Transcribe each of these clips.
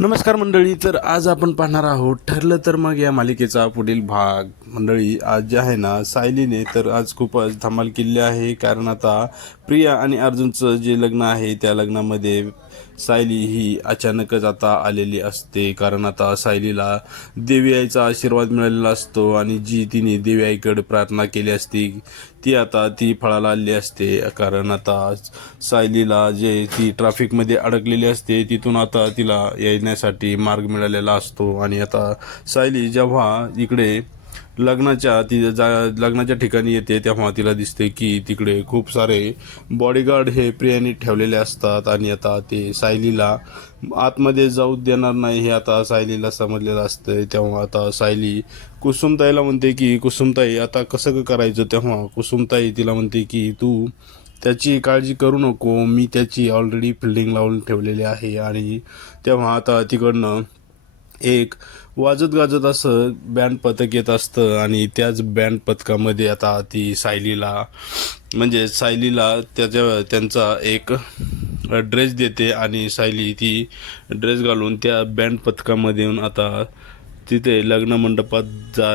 नमस्कार मंडळी तर आज आपण पाहणार आहोत ठरलं तर मग या मालिकेचा पुढील भाग. मंडळी आज जे आहे ना सायलीने तर आज खूपच धमाल केली आहे. कारण आता प्रिया आणि अर्जुनचं जे लग्न आहे त्या लग्नामध्ये सायली ही अचानकच आता आलेली असते. कारण आता सायलीला देवी आईचा आशीर्वाद मिळालेला असतो आणि जी तिने देवी आईकडे प्रार्थना केली असती ती आता ती फळाला आली असते. कारण आता सायलीला जे ती ट्रॅफिकमध्ये अडकलेली असते तिथून आता तिला येण्यासाठी मार्ग मिळालेला असतो. आणि आता सायली जेव्हा इकडे लग्नाच्या ती जा लग्नाच्या ठिकाणी येते तेव्हा तिला दिसते की तिकडे खूप सारे बॉडीगार्ड हे प्रियाने ठेवलेले असतात. आणि आता ते सायलीला आतमध्ये जाऊ देणार नाही हे आता सायलीला समजलेलं असतं तेव्हा आता सायली कुसुमताईला म्हणते की कुसुमताई आता कसं करायचं? तेव्हा कुसुमताई तिला म्हणते की तू त्याची काळजी करू नको. मी त्याची ऑलरेडी फिल्डिंग लावून ठेवलेली आहे आणि तेव्हा आता तिकडनं एक वाजत गाजत असं बँड पथक येत असतं आणि त्याच बँड पथकामध्ये आता ती सायलीला म्हणजे सायलीला त्याच्या त्यांचा एक ड्रेस देते आणि सायली ती ड्रेस घालून त्या बँड पथकामध्ये येऊन आता तिथे लग्न मंडपात जा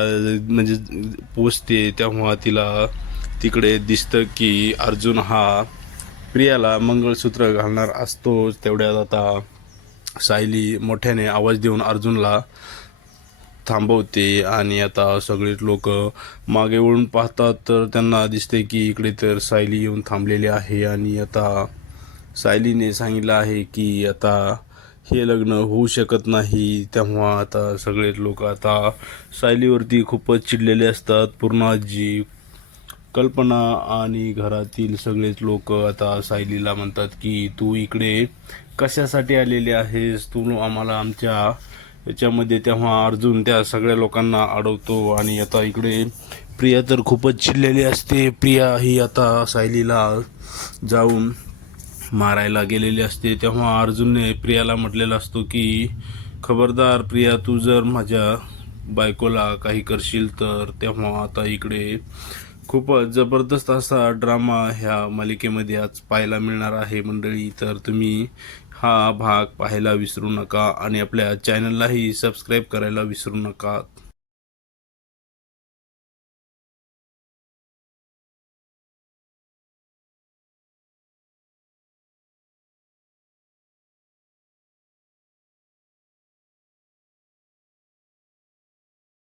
म्हणजे पोचते. तेव्हा तिला तिकडे दिसतं की अर्जुन हा प्रियाला मंगळसूत्र घालणार असतोच. तेवढ्यात आता सायली मोठ्याने आवाज देऊन अर्जुनला थांबवते आणि आता सगळेच लोक मागे वळून पाहतात. तर त्यांना दिसते की इकडे तर सायली येऊन थांबलेली आहे आणि आता सायलीने सांगितलं आहे की आता हे लग्न होऊ शकत नाही. तेव्हा आता सगळेच लोक आता सायलीवरती खूपच चिडलेले असतात. पूर्ण जी कल्पना आणि घरातील सगळेच लोक आता सायलीला म्हणतात की तू इकडे कशासाठी आलेली आहेस? तू आम्हाला आमच्या याच्यामध्ये तेव्हा अर्जुन त्या सगळ्या लोकांना अडवतो आणि आता इकडे प्रिया तर खूपच चिडलेली असते. प्रिया ही आता सायलीला जाऊन मारायला गेलेली असते. तेव्हा अर्जुनने प्रियाला म्हटलेला असतो की खबरदार प्रिया तू जर माझ्या बायकोला काही करशील तर तेव्हा आता इकडे खूपच जबरदस्त असा ड्रामा ह्या मालिकेमध्ये आज पाहायला मिळणार आहे मंडळी. तर तुम्ही हा भाग पाहायला विसरू नका आणि आपल्या चॅनललाही सबस्क्राईब करायला विसरू नका.